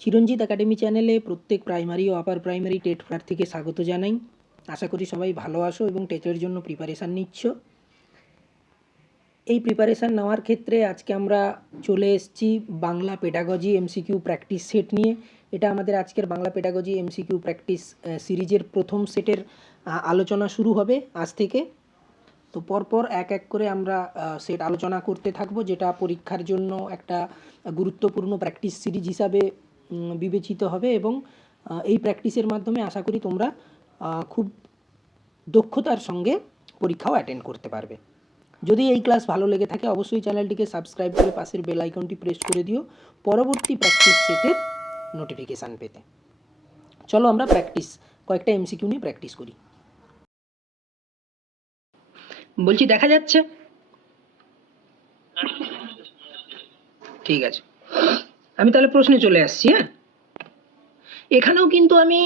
চিরঞ্জিত academy চ্যানেলে প্রত্যেক primary ও আপার প্রাইমারি টেট প্রার্থীকে স্বাগত জানাই। আশা করি সবাই ভালো আসো এবং টেটের জন্য প্রিপারেশান নিচ্ছ। এই প্রিপারেশান নেওয়ার ক্ষেত্রে আজকে আমরা চলে এসেছি Bangla pedagogy MCQ practice set নিয়ে। এটা আমাদের আজকের বাংলা পেডাগজি এমসিকিউ প্র্যাকটিস সিরিজের প্রথম সেটের আলোচনা শুরু হবে আজ থেকে। তো পরপর এক এক করে আমরা সেট আলোচনা করতে থাকব, যেটা পরীক্ষার জন্য একটা গুরুত্বপূর্ণ প্র্যাকটিস সিরিজ হিসাবে বিবেচিত হবে এবং এই প্র্যাকটিসের মাধ্যমে আশা করি তোমরা খুব দক্ষতার সঙ্গে পরীক্ষাও অ্যাটেন্ড করতে পারবে। যদি এই ক্লাস ভালো লেগে থাকে, অবশ্যই চ্যানেলটিকে সাবস্ক্রাইব করে পাশের বেল আইকনটি প্রেস করে দিও। পরবর্তী প্র্যাকটিস সেটের নোটিফিকেশান পেতে। চলো আমরা প্র্যাকটিস কয়েকটা এমসিকিউ নিয়ে প্র্যাকটিস করি। বলছি, দেখা যাচ্ছে? ঠিক আছে। আমি তাহলে প্রশ্নে চলে আসছি হ্যাঁ? এখানেও কিন্তু আমি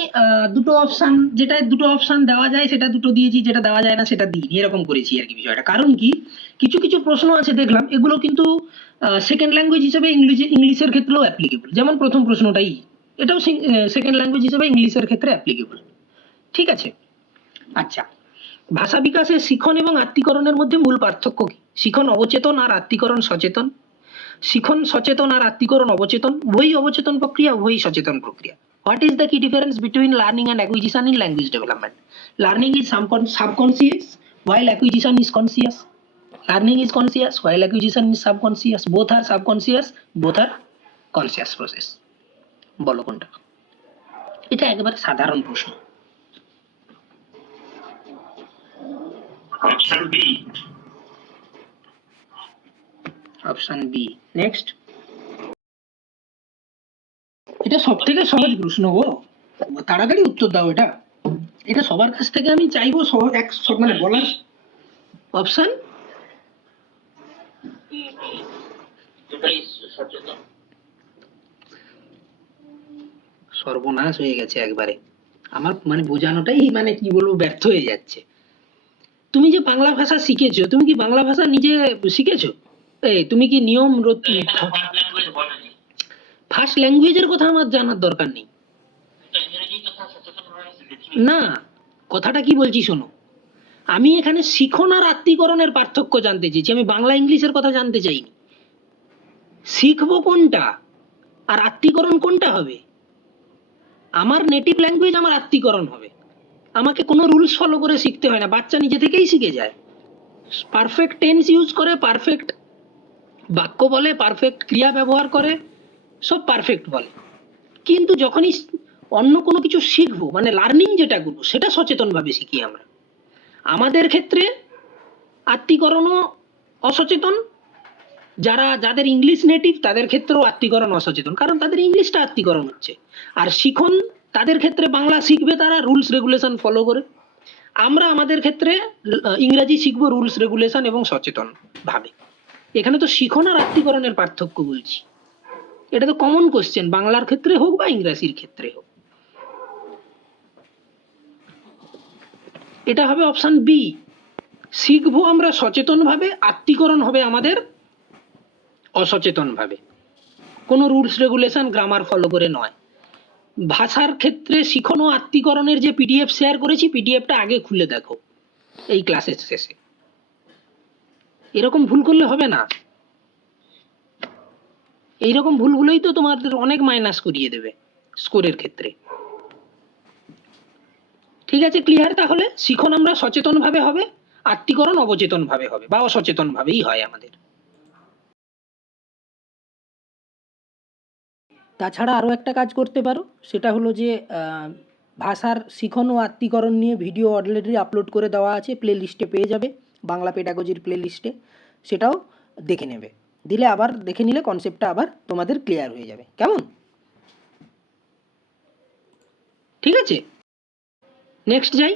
দুটো অপশান যেটা দুটো অপশান দেওয়া যায়, সেটা দুটো দিয়েছি, যেটা দেওয়া যায় না, সেটা দিইনি। এরকম করেছি আর কি বিষয়টা। কারণ কি? কিছু কিছু প্রশ্ন আছে, দেখলাম। এগুলো কিন্তু সেকেন্ড ল্যাঙ্গুয়েজ হিসেবে ইংলিশ, ইংলিশের ক্ষেত্রেও অ্যাপ্লিকেবল যেমন প্রথম প্রশ্নটাই, এটাও সেকেন্ড ল্যাঙ্গুয়েজ হিসেবে ইংলিশের ক্ষেত্রে অ্যাপ্লিকেবল ঠিক আছে? আচ্ছা। ভাষা বিকাশে শিখন এবং আত্মীকরণের মধ্যে মূল পার্থক্য কি? শিখন অবচেতন আর আত্মীকরণ সচেতন। শিখন সচেতন আর আত্মীকরণ অবচেতন উভয়ই অবচেতন প্রক্রিয়া উভয়ই সচেতন প্রক্রিয়া। হোয়াট ইজ দ্য কি difference between learning and acquisition in language development learning is subconscious while acquisition is conscious. Learning is conscious while acquisition is subconscious. Both are subconscious both are conscious process. বলো কোনটা? এটা একেবারে সাধারণ প্রশ্ন। Option B. Option B next এটা সব থেকে সহজ প্রশ্ন গো। তাড়াতাড়ি উত্তর দাও এটা। এটা সবার কাছ থেকে আমি চাইব সহজ এক মানে বলার অপশন সর্বনাশ হয়ে গেছে একবারে। আমার মানে বোঝানোটাই মানে কি বলব ব্যর্থ হয়ে যাচ্ছে। তুমি যে বাংলা ভাষা শিখেছো তুমি কি বাংলা ভাষা নিজে শিখেছো? এই তুমি কি নিয়ম ফার্স্ট ল্যাঙ্গুয়েজের কথা আমার জানার দরকার নেই। না কথাটা কি বলছি শোনো। আমি এখানে শিখন আর আত্মীকরণের পার্থক্য জানতে চেয়েছি। আমি বাংলা ইংলিশের কথা জানতে চাইনি। শিখব কোনটা? আর আত্মীকরণ কোনটা হবে? আমার নেটিভ ল্যাঙ্গুয়েজ আমার আত্মীকরণ হবে। আমাকে কোনো রুলস ফলো করে শিখতে হয় না। বাচ্চা নিজে থেকেই শিখে যায়। পারফেক্ট টেন্স ইউজ করে পারফেক্ট বাক্য বলে পারফেক্ট ক্রিয়া ব্যবহার করে, সব পারফেক্ট বলে। কিন্তু যখনই অন্য কোনো কিছু শিখব মানে লার্নিং যেটা করব সেটা সচেতনভাবে শিখি আমরা। আমাদের ক্ষেত্রে আত্মীকরণও অসচেতন। যারা, যাদের ইংলিশ নেটিভ তাদের ক্ষেত্রেও আত্মীকরণ অসচেতন। কারণ তাদের ইংলিশটা আত্মীকরণ হচ্ছে। আর শিখন, তাদের ক্ষেত্রে বাংলা শিখবে তারা রুলস রেগুলেশন ফলো করে। আমরা আমাদের ক্ষেত্রে ইংরাজি শিখব রুলস রেগুলেশন এবং সচেতন ভাবে এখানে তো শিখন আর আত্মীকরণের পার্থক্য বলছি। এটা তো কমন কোশ্চেন বাংলার ক্ষেত্রে হোক বা ইংরাজির ক্ষেত্রে হোক। এটা হবে অপশন বি শিখব আমরা সচেতনভাবে, আত্মীকরণ হবে আমাদের অসচেতনভাবে। কোনো রুলস রেগুলেশন গ্রামার ফলো করে নয়। ভাষার ক্ষেত্রে শিখন ও আত্মীকরণের যে পিডিএফ শেয়ার করেছি পিডিএফটা আগে খুলে দেখো, এই ক্লাসের শেষে। এরকম ভুল করলে হবে না। এইরকম ভুলগুলোই তো তোমাদের অনেক মাইনাস করিয়ে দেবে স্কোরের ক্ষেত্রে। ঠিক আছে ক্লিয়ার তাহলে শিখন আমরা সচেতনভাবে হবে, আত্মীকরণ অবচেতনভাবে হবে, বা অসচেতনভাবেই হয় আমাদের। তাছাড়া আরও একটা কাজ করতে পারো, সেটা হলো যে ভাষার শিখন ও আত্মীকরণ নিয়ে ভিডিও অলরেডি আপলোড করে দেওয়া আছে প্লে লিস্টে পেয়ে যাবে। বাংলা পেডাগজির প্লে লিস্টে সেটাও দেখে নেবে। দিলে আবার দেখে নিলে কনসেপ্টটা আবার তোমাদের ক্লিয়ার হয়ে যাবে। কেমন? ঠিক আছে? নেক্সট যাই।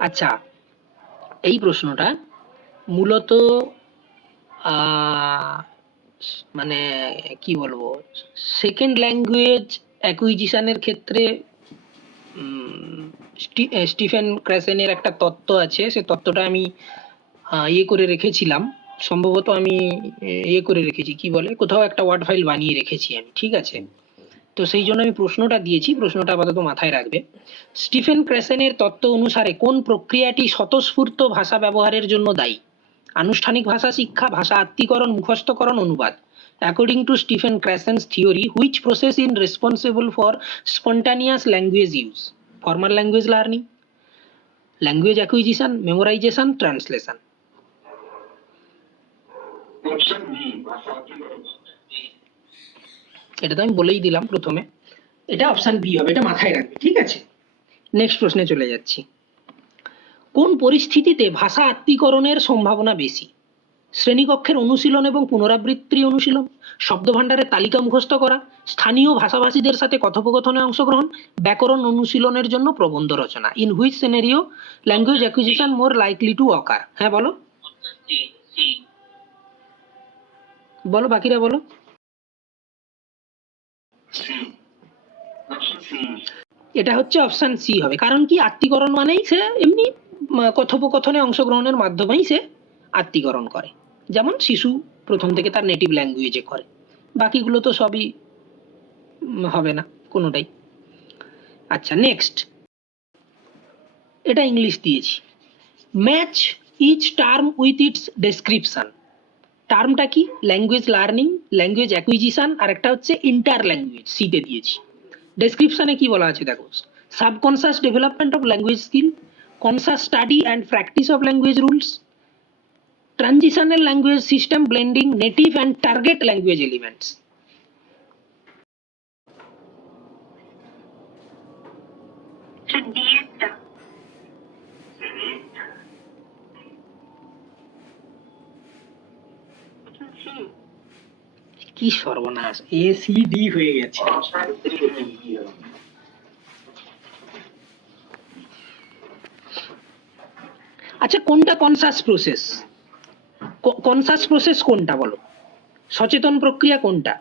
আচ্ছা এই প্রশ্নটা মূলত আহ, মানে কি বলব সেকেন্ড ল্যাঙ্গুয়েজ অ্যাকুইজিশনের ক্ষেত্রে স্টিফেন ক্র্যাসেনের একটা তত্ত্ব আছে, সে তত্ত্বটা আমি ইয়ে করে রেখেছিলাম। সম্ভবত আমি ইয়ে করে রেখেছি, কি বলে? কোথাও একটা ওয়ার্ড ফাইল বানিয়ে রেখেছি আমি, ঠিক আছে? তো সেই জন্য আমি প্রশ্নটা দিয়েছি, প্রশ্নটা আপাতত মাথায় রাখবে। স্টিফেন ক্রেসেনের তত্ত্ব অনুসারে কোন প্রক্রিয়াটি স্বতঃস্ফূর্ত ভাষা ব্যবহারের জন্য দায়ী? আনুষ্ঠানিক ভাষা শিক্ষা, ভাষা আত্মীকরণ, মুখস্থকরণ, অনুবাদ। Theory which process in responsible for spontaneous language use formal language learning language acquisition memorization translation option B ভাষা আত্মীকরণ এটা তো আমি বলেই দিলাম প্রথমে। এটা অপশন বি হবে এটা মাথায় রাখবে ঠিক আছে? নেক্সট প্রশ্নে চলে যাচ্ছি। কোন পরিস্থিতিতে ভাষা আত্মীকরণের সম্ভাবনা বেশি? শ্রেণীকক্ষের অনুশীলন এবং পুনরাবৃত্তি অনুশীলন, শব্দভাণ্ডারের তালিকা মুখস্থ করা, স্থানীয় ভাষাভাষীদের সাথে কথোপকথনে অংশগ্রহণ, ব্যাকরণ অনুশীলনের জন্য প্রবন্ধ রচনা। In which scenario language acquisition more likely to occur হ্যাঁ বলো। বলো, বাকিরা বলো। এটা হচ্ছে অপশন সি হবে। কারণ কি? আত্মীকরণ মানেই সে এমনি কথোপকথনে অংশগ্রহণের মাধ্যমেই সে আত্মীকরণ করে। যেমন শিশু প্রথম থেকে তার নেটিভ ল্যাঙ্গুয়েজে করে। বাকিগুলো তো সবই হবে না, কোনোটাই। আচ্ছা নেক্সট এটা ইংলিশ দিয়েছি। Match each term with its description টার্মটা কি? ল্যাঙ্গুয়েজ লার্নিং ল্যাঙ্গুয়েজ অ্যাকুইজিশন আর একটা হচ্ছে ইন্টার ল্যাঙ্গুয়েজ সিতে দিয়েছি। ডেসক্রিপশনে কি বলা আছে দেখো? Subconscious development of language skill conscious study and practice of language rules blending native and target language elements Sudiyetta. Option C. কি সর্বনাশ এ সি ডি হয়ে গেছে আচ্ছা কোনটা কনসাস প্রসেস কনসাস প্রসেস কোনটা বলো? সচেতন প্রক্রিয়া কোনটা?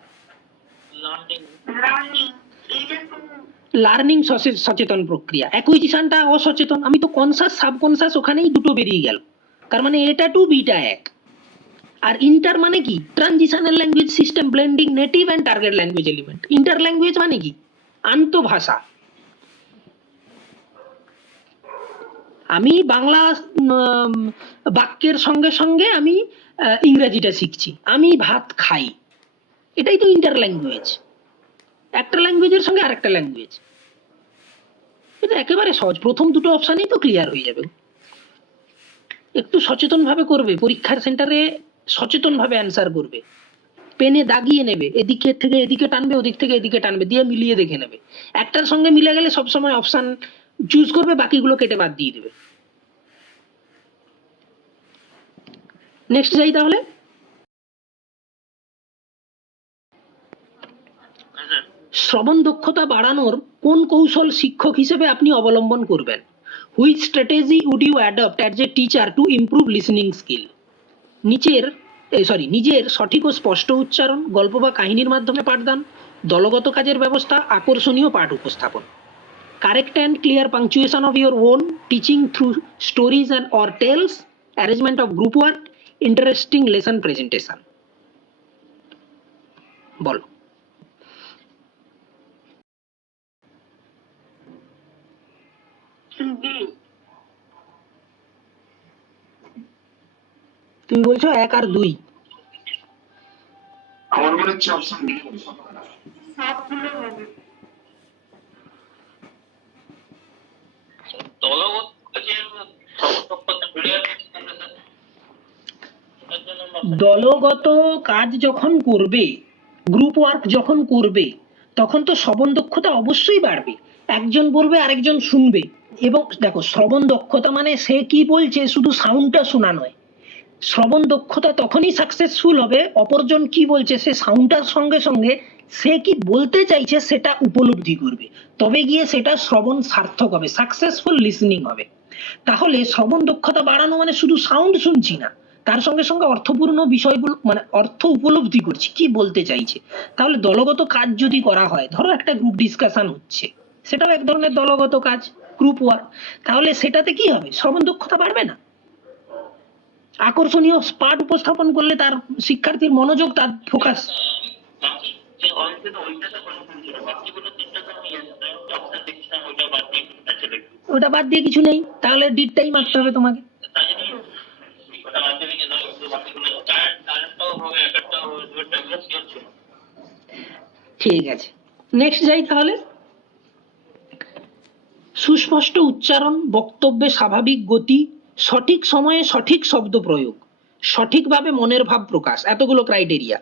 লার্নিং সচেতন প্রক্রিয়া। অ্যাকুইজিশনটা অসচেতন। আমি তো কনসাস সাবকনসাস ওখানেই দুটো বেরিয়ে গেল। তার মানে এটা টু বিটা এক। আর ইন্টার মানে কি? Transitional language system blending native and target language element inter language মানে কি? আন্তঃভাষা। আমি বাংলা বাক্যের সঙ্গে সঙ্গে আমি ইংরেজিটা শিখছি। আমি ভাত খাই। এটাই তো ইন্টার ল্যাঙ্গুয়েজ একটা ল্যাঙ্গুয়েজের সঙ্গে আরেকটা ল্যাঙ্গুয়েজ এটা একেবারে সহজ। প্রথম দুটো অপশানেই তো ক্লিয়ার হয়ে যাবে। একটু সচেতনভাবে করবে। পরীক্ষার সেন্টারে সচেতনভাবে অ্যান্সার করবে। পেনে দাগিয়ে নেবে। এদিকে থেকে এদিকে টানবে, ওদিক থেকে এদিকে টানবে। দিয়ে মিলিয়ে দেখে নেবে। একটার সঙ্গে মিলে গেলে সবসময় অপশান চুজ করবে, বাকিগুলো কেটে বাদ দিয়ে দেবে। নেক্সট যাই তাহলে। শ্রবণ দক্ষতা বাড়ানোর কোন কৌশল শিক্ষক হিসেবে আপনি অবলম্বন করবেন? Which strategy would you adopt as a teacher to improve listening skill নিচের সরি নিজের সঠিক ও স্পষ্ট উচ্চারণ, গল্প বা কাহিনীর মাধ্যমে পাঠদান, দলগত কাজের ব্যবস্থা, আকর্ষণীয় পাঠ উপস্থাপন। Correct and clear punctuation of your own teaching through stories and or tales arrangement of group work interesting lesson presentation বলো option B. তুমি বলছো এক আর দুই আমার মনে হচ্ছে অপশন বি সবগুলো হবে। দলগত কাজের সমকক্ষতা বেড়ে যাচ্ছে স্যার এটার জন্য দলগত কাজ যখন করবে গ্রুপ ওয়ার্ক যখন করবে, তখন তো শ্রবণ দক্ষতা অবশ্যই বাড়বে। একজন বলবে, আরেকজন শুনবে। এবং দেখো, শ্রবণ দক্ষতা মানে সে কি বলছে, শুধু সাউন্ডটা শোনা নয়। শ্রবণ দক্ষতা তখনই সাকসেসফুল হবে, অপরজন কি বলছে, সে সাউন্ডটার সঙ্গে সঙ্গে সে কি বলতে চাইছে সেটা উপলব্ধি করবে। তবে গিয়ে সেটা শ্রবণ সার্থক হবে সাকসেসফুল লিসনিং হবে। তাহলে শ্রবণ দক্ষতা বাড়ানো মানে শুধু সাউন্ড শুনছি না, তার সঙ্গে সঙ্গে অর্থপূর্ণ বিষয়গুলো মানে অর্থ উপলব্ধি করছি, কি বলতে চাইছে? তাহলে দলগত কাজ যদি করা হয়, ধরো একটা গ্রুপ ডিসকাশন হচ্ছে, সেটাও এক ধরনের দলগত কাজ গ্রুপ ওয়ার্ক তাহলে সেটাতে কি হবে? শ্রবণ দক্ষতা বাড়বে না? আকর্ষণীয় পাঠ উপস্থাপন করলে তার শিক্ষার্থীর মনোযোগ তার ফোকাস যে তো ছিল বাকিগুলো তিনটা তো আমি দেখছিলাম ওইটা বাদ দিয়ে ছেলে ওটা বাদ দিয়ে কিছু নেই তাহলে ডিটটাই মারতে হবে তোমাকে। তাই জন্য ওটা বাদ দিয়ে যে নয় বাকিগুলো চার চারটাও হবে একটাও হবে দুটো এগুলো শিওর ছিল। ঠিক আছে। নেক্সট যাই তাহলে। সুস্পষ্ট উচ্চারণ বক্তব্যে স্বাভাবিক গতি সঠিক সময়ে সঠিক শব্দ প্রয়োগ সঠিকভাবে মনের ভাব প্রকাশ এতগুলো criteria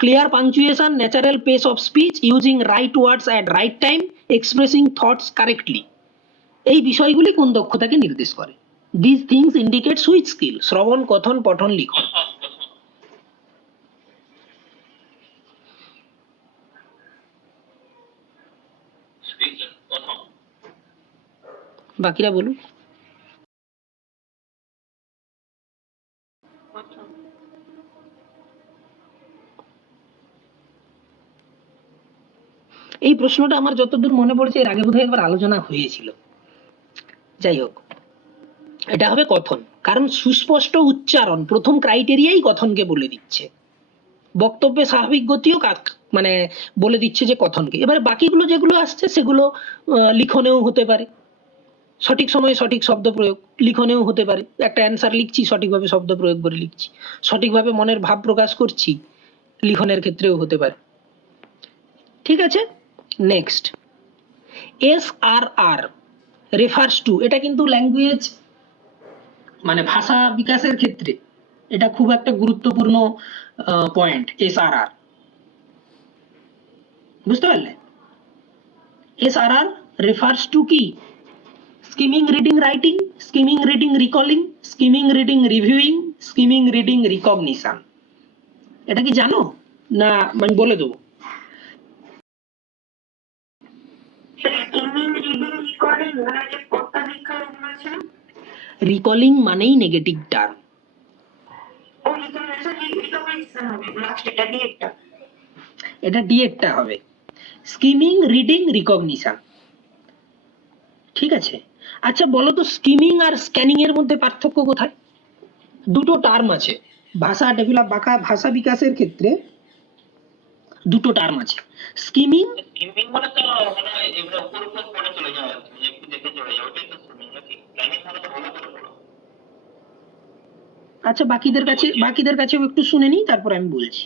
clear punctuation natural pace of speech using right words at right time expressing thoughts correctly এই বিষয়গুলি কোন দক্ষতাকে নির্দেশ করে? This things indicate which skill শ্রবণ, কথন, পঠন, লিখন। বাকিরা বলুন। এই প্রশ্নটা আমার যতদূর মনে পড়ছে, এর আগে বোধহয় একবার আলোচনা হয়েছিল। যাই হোক, এটা হবে কথন। কারণ সুস্পষ্ট উচ্চারণ, প্রথম ক্রাইটেরিয়াই কথনকে বলে দিচ্ছে। বক্তব্যে স্বাভাবিক গতিও কাক মানে বলে দিচ্ছে যে কথনকে। এবারে বাকিগুলো যেগুলো আসছে, সেগুলো লিখনেও হতে পারে। সঠিক সময়ে সঠিক শব্দ প্রয়োগ, লিখনেও হতে পারে। একটা অ্যান্সার লিখছি, সঠিকভাবে শব্দ প্রয়োগ করে লিখছি। সঠিকভাবে মনের ভাব প্রকাশ করছি, লিখনের ক্ষেত্রেও হতে পারে। ঠিক আছে? Next S R R refers to এটা কিন্তু ল্যাঙ্গুয়েজ মানে ভাষা বিকাশের ক্ষেত্রে এটা খুব একটা গুরুত্বপূর্ণ পয়েন্ট এস আর আর বুঝতে পারলে? S R R refers to কি? Skimming reading writing skimming reading recalling skimming reading reviewing skimming reading recognition এটা কি জানো? না আমি বলে দেবো স্কিমিং রিডিং করে মানে যে পত্তা দীক্ষা এগুলো আছে না রিকলিং মানেই নেগেটিভ টার্ম এটা একটা হবে। স্কিমিং রিডিং রিকগনিশন ঠিক আছে? আচ্ছা বলো তো স্কিমিং আর স্ক্যানিং এর মধ্যে পার্থক্য কোথায়? দুটো টার্ম আছে। ভাষা ডেভেলপ ভাষা বিকাশের ক্ষেত্রে দুটো টার্ম আছে। স্কিমিং স্কিমিং মানে তো মানে এগুলো উপর উপর পড়ে চলে যাওয়া মানে একটু দেখে চলে যাওয়া ওটাই তো স্কিমিং নাকি? প্ল্যানিং মানে তো ভালো করে পড়ো আচ্ছা বাকিদের কাছে বাকিদের কাছেও একটু শুনে নিই তারপর আমি বলছি।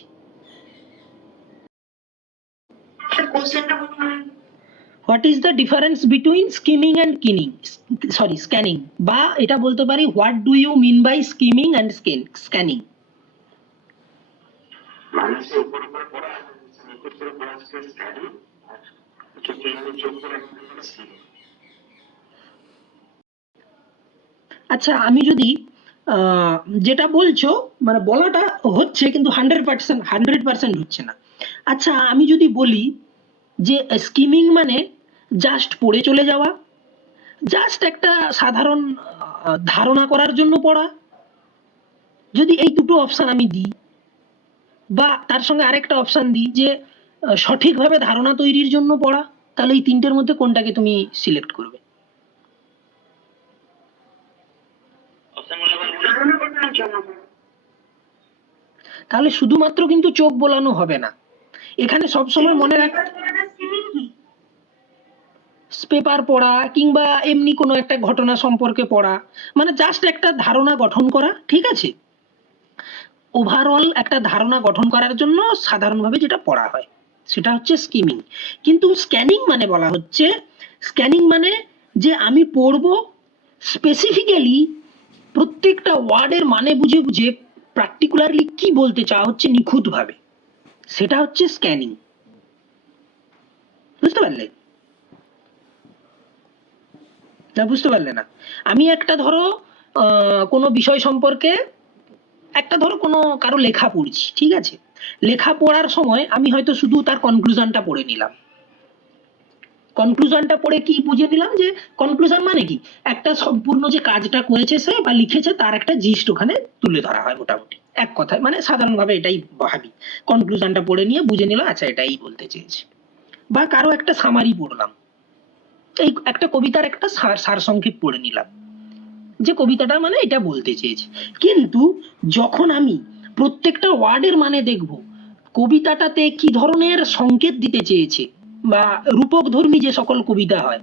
What is the difference between skimming and keening sorry scanning বা এটা বলতে পারি what do you mean by skimming and scanning মানুষের উপর উপরে নিখুঁত করে পড়া হচ্ছে স্টাডি আর চোখে চোখ করে স্কিল আচ্ছা আমি যদি যেটা বলছো মানে বলাটা হচ্ছে কিন্তু হান্ড্রেড পার্সেন্ট হান্ড্রেড পার্সেন্ট হচ্ছে না। আচ্ছা আমি যদি বলি যে স্কিমিং মানে জাস্ট পড়ে চলে যাওয়া জাস্ট একটা সাধারণ ধারণা করার জন্য পড়া, যদি এই দুটো অপশন আমি দিই, বা তার সঙ্গে আরেকটা অপশন দিই যে সঠিকভাবে ধারণা তৈরির জন্য পড়া, তাহলে এই তিনটের মধ্যে কোনটাকে তুমি সিলেক্ট করবে? তাহলে শুধুমাত্র কিন্তু চোখ বোলানো হবে না। এখানে সবসময় মনে রাখ পেপার পড়া কিংবা এমনি কোনো একটা ঘটনা সম্পর্কে পড়া মানে জাস্ট একটা ধারণা গঠন করা, ঠিক আছে? ওভারঅল একটা ধারণা গঠন করার জন্য সাধারণভাবে যেটা পড়া হয়। সেটা হচ্ছে স্কিমিং কিন্তু স্ক্যানিং মানে বলা হচ্ছে স্ক্যানিং মানে যে আমি পড়ব স্পেসিফিক্যালি প্রত্যেকটা ওয়ার্ডের মানে বুঝে বুঝে পার্টিকুলারলি কি বলতে চাওয়া হচ্ছে নিখুঁতভাবে। সেটা হচ্ছে স্ক্যানিং বুঝতে পারলে? না, বুঝতে পারলে না। আমি একটা ধরো কোনো বিষয় সম্পর্কে একটা ধরো কোনো কারও লেখা পড়ছি, ঠিক আছে? লেখা পড়ার সময় আমি হয়তো শুধু তার কনক্লুশনটা পড়ে নিলাম। কনক্লুশনটা পড়ে কি বুঝে নিলাম যে কনক্লুশন মানে কি? একটা সম্পূর্ণ যে কাজটা করেছে সে বা লিখেছে তার একটা জিস্ট ওখানে তুলে ধরা হয় মোটামুটি। এক কথায় মানে সাধারণভাবে এটাই ভাবি। কনক্লুশনটা পড়ে নিয়ে বুঝে নিলাম আচ্ছা এটাই বলতে চেয়েছে। বা কারও একটা সামারি পড়লাম। এই একটা কবিতার একটা সার সারসংক্ষেপ পড়ে নিলাম। যে কবিতাটা মানে এটা বলতে চেয়েছে। কিন্তু যখন আমি প্রত্যেকটা ওয়ার্ডের মানে দেখব। কবিতাটাতে কি ধরনের সংকেত দিতে চেয়েছে? বা রূপকধর্মী যে সকল কবিতা হয়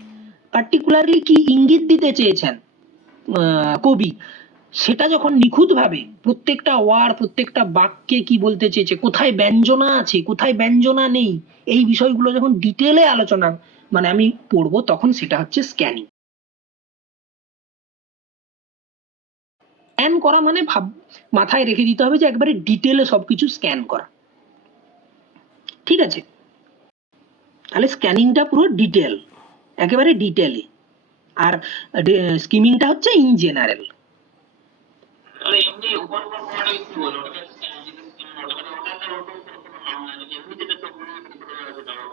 পার্টিকুলারলি কি ইঙ্গিত দিতে চেয়েছেন কবি? সেটা যখন নিখুঁতভাবে প্রত্যেকটা ওয়ার্ড, প্রত্যেকটা বাক্যে কি বলতে চেয়েছে, কোথায় ব্যঞ্জনা আছে, কোথায় ব্যঞ্জনা নেই, এই বিষয়গুলো যখন ডিটেলে আলোচনা মানে আমি পড়ব তখন সেটা হচ্ছে স্ক্যানিং স্ক্যান করা মানে ভাব মাথায় রেখে দিতে হবে যে একবারে ডিটেলে সবকিছু স্ক্যান করা। ঠিক আছে? তাহলে স্ক্যানিংটা পুরো ডিটেল একেবারে ডিটেলে আর স্কিমিংটা হচ্ছে ইন জেনারেল আছে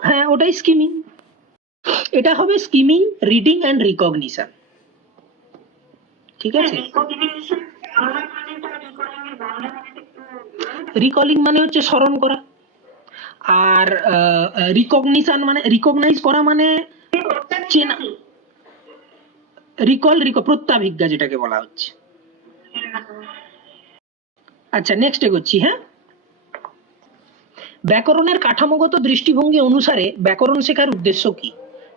হ্যাঁ ওটাই স্কিমিং এটা হবে স্কিমিং রিডিং অ্যান্ড রিকগনিশন ঠিক আছে? বাংলা মানেটা রিকলিং মানে হচ্ছে স্মরণ করা। আর রিকগনিশন মানে রিকগনাইজ করা মানে চেনা। রিকল রিক প্রত্যাভিজ্ঞা যেটাকে বলা হচ্ছে। আচ্ছা নেক্সট এগোচ্ছি হ্যাঁ? ব্যাকরণের কাঠামোগত দৃষ্টিভঙ্গি অনুসারে ব্যাকরণ শেখার উদ্দেশ্য কি?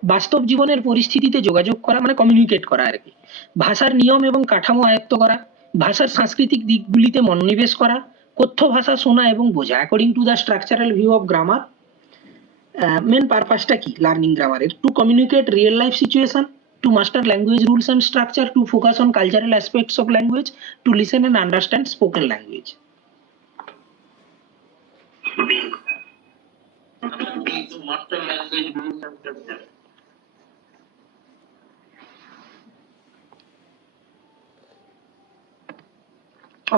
বাস্তব জীবনের পরিস্থিতিতে যোগাযোগ করা মানে কমিউনিকেট করা আর কি। ভাষার নিয়ম এবং কাঠামো আয়ত্ত করা। ভাষার সাংস্কৃতিক দিকগুলিতে মনোনিবেশ করা, কথ্য ভাষা শোনা এবং বোঝা। According to the structural view of grammar main পারপাসটা কি? লার্নিং গ্রামারের to communicate real life situation to master language rules and structure to focus on cultural aspects of language to listen and understand spoken language master language rules and structure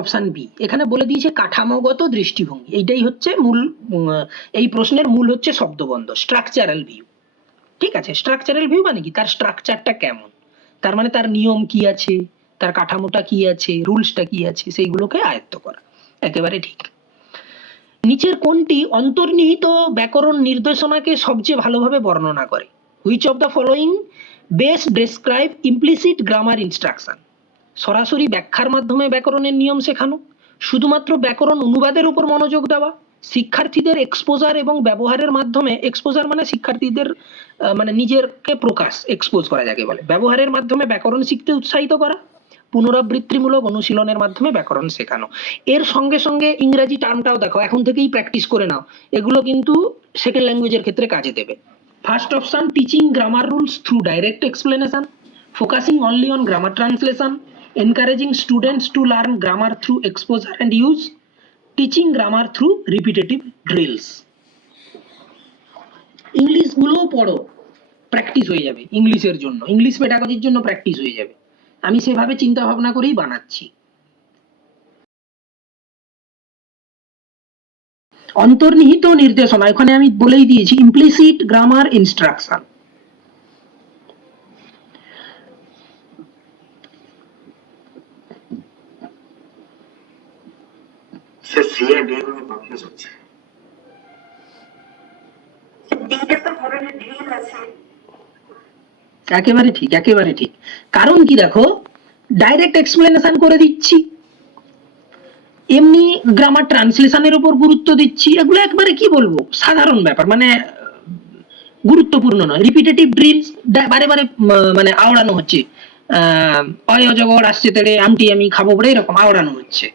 option B এখানে বলে দিয়েছে কাঠামোগত দৃষ্টিভঙ্গি। এইটাই হচ্ছে মূল এই প্রশ্নের মূল হচ্ছে শব্দবন্ধ স্ট্রাকচারাল ভিউ ঠিক আছে? স্ট্রাকচারাল ভিউ মানে কি? তার স্ট্রাকচারটা কেমন? তার মানে তার নিয়ম কি আছে? তার কাঠামোটা কি আছে? রুলসটা কি আছে? সেইগুলোকে আয়ত্ত করা। একেবারে ঠিক। নিচের কোনটি অন্তর্নিহিত ব্যাকরণ নির্দেশনাকে সবচেয়ে ভালোভাবে বর্ণনা করে। Which of the following best describe implicit grammar instruction সরাসরি ব্যাখ্যার মাধ্যমে ব্যাকরণের নিয়ম শেখানো শুধুমাত্র ব্যাকরণ অনুবাদের উপর মনোযোগ দেওয়া শিক্ষার্থীদের এক্সপোজার এবং ব্যবহারের মাধ্যমে এক্সপোজার মানে শিক্ষার্থীদের মানে নিজেরকে প্রকাশ এক্সপোজ করা যাকে বলে। ব্যবহারের মাধ্যমে ব্যাকরণ শিখতে উৎসাহিত করা পুনরাবৃত্তিমূলক অনুশীলনের মাধ্যমে ব্যাকরণ শেখানো। এর সঙ্গে সঙ্গে ইংরাজি টার্মটাও দেখো এখন থেকেই প্র্যাকটিস করে নাও। এগুলো কিন্তু সেকেন্ড ল্যাঙ্গুয়েজের ক্ষেত্রে কাজে দেবে। First option teaching grammar rules through direct explanation focusing only on grammar translation, encouraging students to learn grammar through exposure and use, teaching grammar through repetitive drills. English গুলোও পড়ো প্র্যাকটিস হয়ে যাবে ইংলিশের জন্য। ইংলিশ পেডাগজির জন্য প্র্যাকটিস হয়ে যাবে। আমি সেভাবে চিন্তা ভাবনা করেই বানাচ্ছি। অন্তর্নিহিত নির্দেশনা এখানে আমি বলেই দিয়েছি ইমপ্লিসিট গ্রামার ইনস্ট্রাকশন একেবারে ঠিক একেবারে ঠিক। কারণ কি দেখো ডাইরেক্ট এক্সপ্লেনেশন করে দিচ্ছি। এমনি গ্রামার ট্রান্সলেশনের উপর গুরুত্ব দিচ্ছি। এগুলো একবারে কি বলব? সাধারণ ব্যাপার মানে গুরুত্বপূর্ণ নয়। রিপিটেটিভ ড্রিলস বারে বারে মানে আওড়ানো হচ্ছে। আহ, অয় অজগর আসছে তেড়ে আমটি আমি খাব বলে এরকম আওড়ানো হচ্ছে।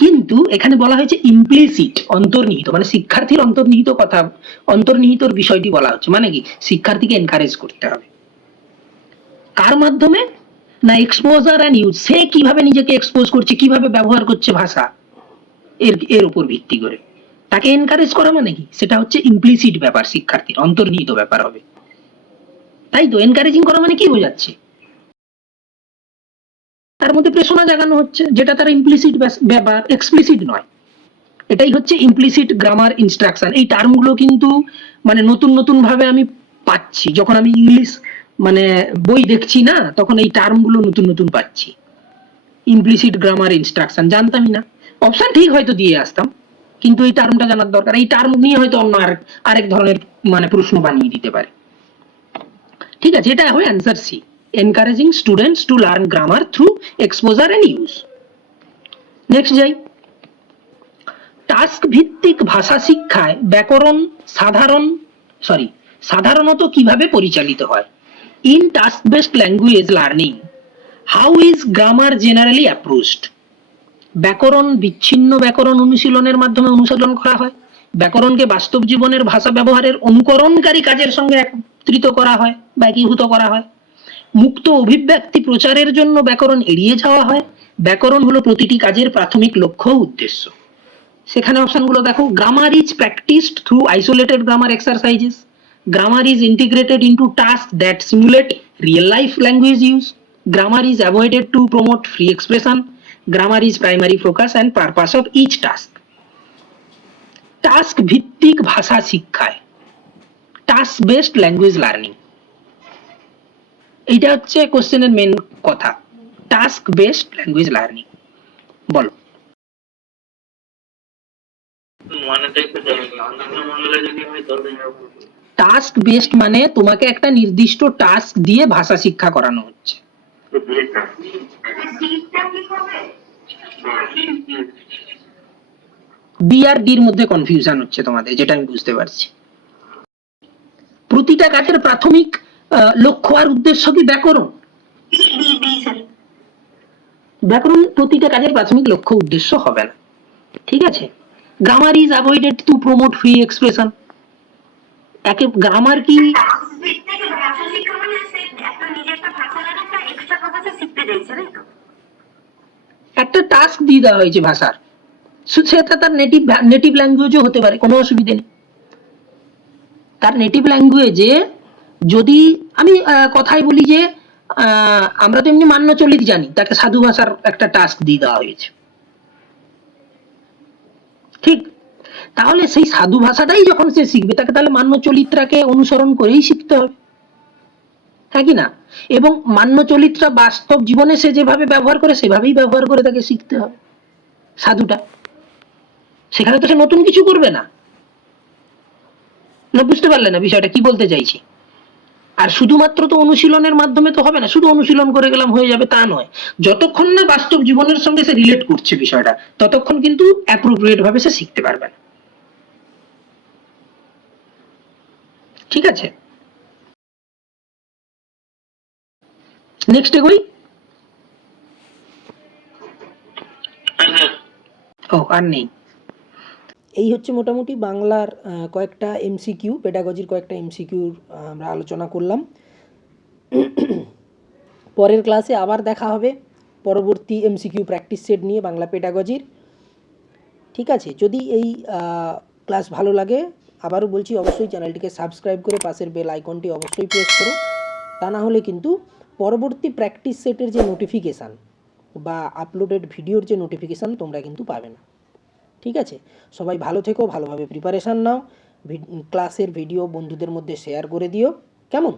কিন্তু এখানে বলা হয়েছে ইমপ্লিসিট অন্তর্নিহিত মানে শিক্ষার্থীর অন্তর্নিহিত কথা, অন্তর্নিহিতর বিষয়টি বলা হচ্ছে। মানে কি? শিক্ষার্থীকে এনকারেজ করতে হবে। কার মাধ্যমে? না এক্সপোজার অ্যান্ড ইউজ সে কীভাবে নিজেকে এক্সপোজ করছে, কীভাবে ব্যবহার করছে ভাষা? এর এর উপর ভিত্তি করে। তাকে এনকারেজ করা মানে কি? সেটা হচ্ছে ইমপ্লিসিট ব্যাপার, শিক্ষার্থীর অন্তর্নিহিত ব্যাপার হবে। তাই তো এনকারেজিং করা মানে কি বোঝাচ্ছে? তার মধ্যে প্রেষণা জাগানো হচ্ছে, যেটা তার ইমপ্লিসিট ব্যাপার এক্সপ্লিসিট নয়। এটাই হচ্ছে ইমপ্লিসিট গ্রামার ইনস্ট্রাকশন এই টার্মগুলো কিন্তু মানে নতুন নতুন ভাবে আমি পাচ্ছি। যখন আমি ইংলিশ মানে বই দেখছি না, তখন এই টার্মগুলো নতুন নতুন পাচ্ছি। ইমপ্লিসিট গ্রামার ইনস্ট্রাকশন জানতামই না। অপশন ঠিক হয়তো দিয়ে আসতাম, কিন্তু এই টার্মটা জানার দরকার। এই টার্ম নিয়ে হয়তো অন্য আরেক ধরনের মানে প্রশ্ন বানিয়ে দিতে পারে। ঠিক আছে, এটা হবে answer C encouraging students to learn grammar through exposure and use next যাই টাস্ক ভিত্তিক ভাষা শিক্ষায় ব্যাকরণ সাধারণ সরি সাধারণত কীভাবে পরিচালিত হয়? In task based language learning how is grammar generally approached ব্যাকরণ, বিচ্ছিন্ন ব্যাকরণ অনুশীলনের মাধ্যমে অনুশীলন করা হয়। ব্যাকরণকে বাস্তব জীবনের ভাষা ব্যবহারের অনুকরণকারী কাজের সঙ্গে একত্রিত করা হয় বা একীভূত করা হয়। মুক্ত অভিব্যক্তি প্রচারের জন্য ব্যাকরণ এড়িয়ে যাওয়া হয়। ব্যাকরণ হলো প্রতিটি কাজের প্রাথমিক লক্ষ্য উদ্দেশ্য। সেখানে অপশনগুলো দেখো grammar is practised through isolated grammar exercises grammar is integrated into task that simulate real life language use grammar is avoided to promote free expression grammar is primary focus and purpose of each task task ভিত্তিক ভাষা শিক্ষায়। Task based language learning এইটা হচ্ছে কোশ্চেনের main কথা। Task based language learning বলো। Task based মানে তোমাকে একটা নির্দিষ্ট টাস্ক দিয়ে ভাষা শিক্ষা করানো হচ্ছে। বি আর ডির মধ্যে কনফিউশন হচ্ছে তোমাদের, যেটা আমি বুঝতে পারছি। প্রতিটা কাজের প্রাথমিক লক্ষ্য আর উদ্দেশ্য কি ব্যাকরণ? ব্যাকরণ প্রতিটা কাজের প্রাথমিক লক্ষ্য উদ্দেশ্য হবে না। ঠিক আছে? Grammar is avoided to promote free expression একে গ্রামার কি? একটা টাস্ক দিয়ে দেওয়া হয়েছে ভাষার। সেটা তার নেটিভ নেটিভ ল্যাঙ্গুয়েজও হতে পারে, কোনো অসুবিধে নেই। তার নেটিভ ল্যাঙ্গুয়েজে যদি আমি কথাই বলি যে আমরা তো এমনি মান্য চলিত জানি, তাকে সাধু ভাষার একটা টাস্ক দিয়ে দেওয়া হয়েছে। ঠিক? তাহলে সেই সাধু ভাষাটাই যখন সে শিখবে, তাকে তাহলে মান্য চলিত্রাকে অনুসরণ করেই শিখতে হবে। হ্যাঁ কি না? এবং মান্য চলিত্রা বাস্তব জীবনে সে যেভাবে ব্যবহার করে, সেভাবেই ব্যবহার করে তাকে শিখতে হবে, সাধুটা। সেখানে তো সে নতুন কিছু করবে না। না, বুঝতে পারলে না বিষয়টা, কি বলতে চাইছি? আর শুধুমাত্র তো অনুশীলনের মাধ্যমে তো হবে না শুধু অনুশীলন করে গেলাম হয়ে যাবে তা নয়। যতক্ষণ না বাস্তব জীবনের সঙ্গে সে রিলেট করছে বিষয়টা ততক্ষণ কিন্তু অ্যাপ্রোপ্রিয়েট ভাবে সে শিখতে পারবে না। ঠিক আছে? নেক্সট এগোই হ্যাঁ। ও আর নেই। এই হচ্ছে মোটামুটি বাংলার কয়েকটা এমসিকিউ পেডাগজির কয়েকটা এমসিকিউর আমরা আলোচনা করলাম। পরের ক্লাসে আবার দেখা হবে। পরবর্তী এমসিকিউ প্র্যাকটিস সেট নিয়ে বাংলা পেডাগজির ঠিক আছে? যদি এই ক্লাস ভালো লাগে, আবারও বলছি, অবশ্যই চ্যানেলটিকে সাবস্ক্রাইব করে পাশের বেল আইকনটি অবশ্যই প্রেস করো। তা না হলে কিন্তু পরবর্তী প্র্যাকটিস সেটের যে নোটিফিকেশান বা আপলোডেড ভিডিওর যে নোটিফিকেশান তোমরা কিন্তু পাবে না। ঠিক আছে? সবাই ভালো থেকো, ভালোভাবে প্রিপারেশান নাও। ক্লাসের ভিডিও বন্ধুদের মধ্যে শেয়ার করে দিও। কেমন?